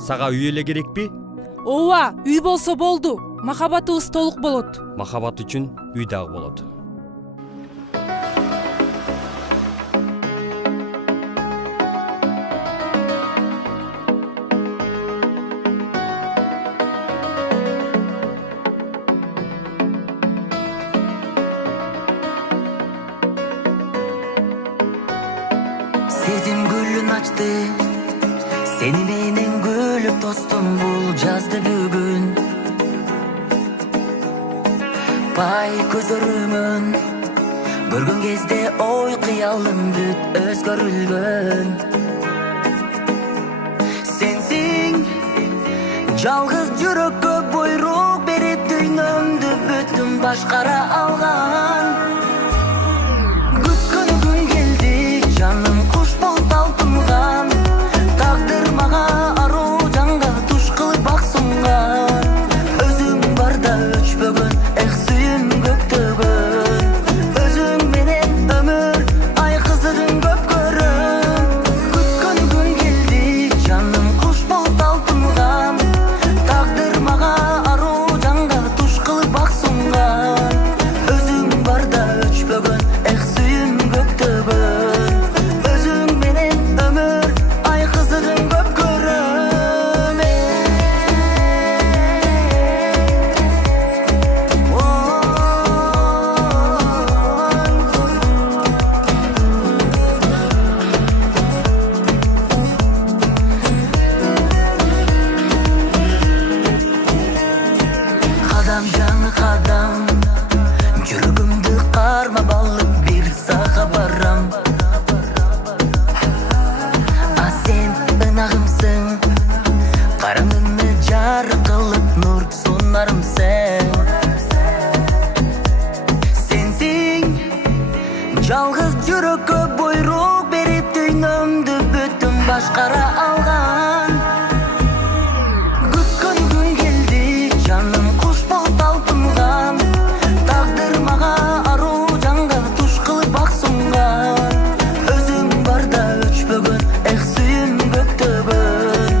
Сага үй эле керекпи? Ооба, үй болсо болду. Махабатыбыз толук болот. Махабат үчүн үй дагы болот. Сезим гүлүн ачты, сени менен күлүп тостум бул жазды бүгүн. Пай көзөрүмөн көргөн кезде ой кыялым бүт өзгөрүлгөн. Сенсиң жалгыз жүрөккө буйрук берип дүйнөмдү бүтүн башкара алган. Күткөн күн келди, жаным куш болуп талпынган. Тагдыр мага аруу жанга туш кылып бак сунган. Өзүң барда өчпөгөн, эх сүйүм көктөгөн. Өзүң менен өмүр ай кызыгын көп көрөм. Күткөн күн келди, жаным куш болуп талпынган. Тагдыр мага аруу жанга туш кылып бак сунган. Өзүң барда өчпөгөн, эх сүйүм көктөгөн. Өзүң менен өмүр ай кызыгын көп көрөм. Кадам жаңы кадам, жүрөгүмдү карма балып бир сага барам. А сен ынагымсың, караңгыны жарык кылып нур сунарымсың. Сенсиң жалгыз жүрөккө буйрук берип дүйнөмдү бүтүн башкара алган. Күткөн күн келди, жаным куш болуп талпынган. Тагдыр мага аруу жанга туш кылып бак сунган. Өзүң барда өчпөгөн, эх сүйүм көктөгөн.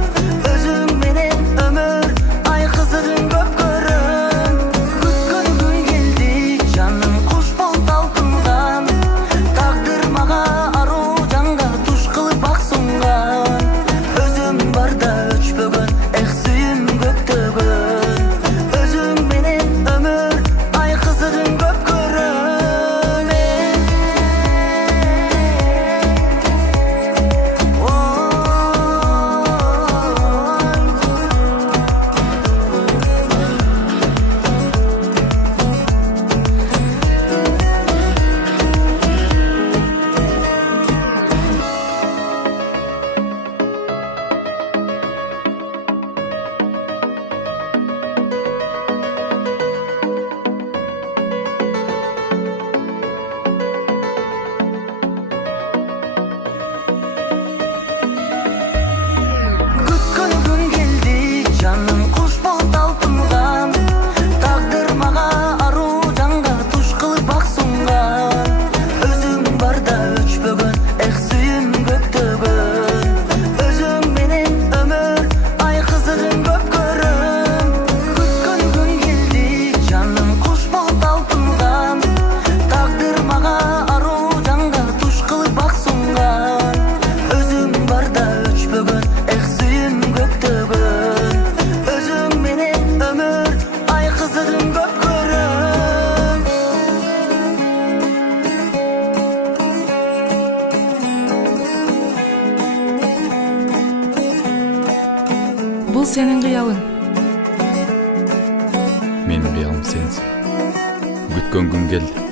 Өзүң менен өмүр ай кызыгын көп көрөм. Күткөн күн келди, жаным куш болуп талпынган. Тагдыр мага аруу жанга туш кылып бак сунган. Өзүң барда өчпөгөн, эх сүйүм көктөгөн. Өзүң менен өмүр ай кызыгын көп көрөм. Күткөн күн келди, жаным куш болуп талпынган. Тагдыр мага аруу жанга туш кылып бак сунган. Өзүң барда өчпөгөн, эх сүйүм көктөгөн. Өзүң менен өмүр ай кызыгын көп көрөм. Күткөн күн келди, жаным куш болуп талпынган. Тагдыр мага аруу жанга туш кылып бак сунган. Өзүң барда өчпөгөн, эх сүйүм көктөгөн. Өзүң менен өмүр ай кызыгын көп көрөм. Бул сенин кыялың. Менин кыялым сенсиң. Күткөн күн келди.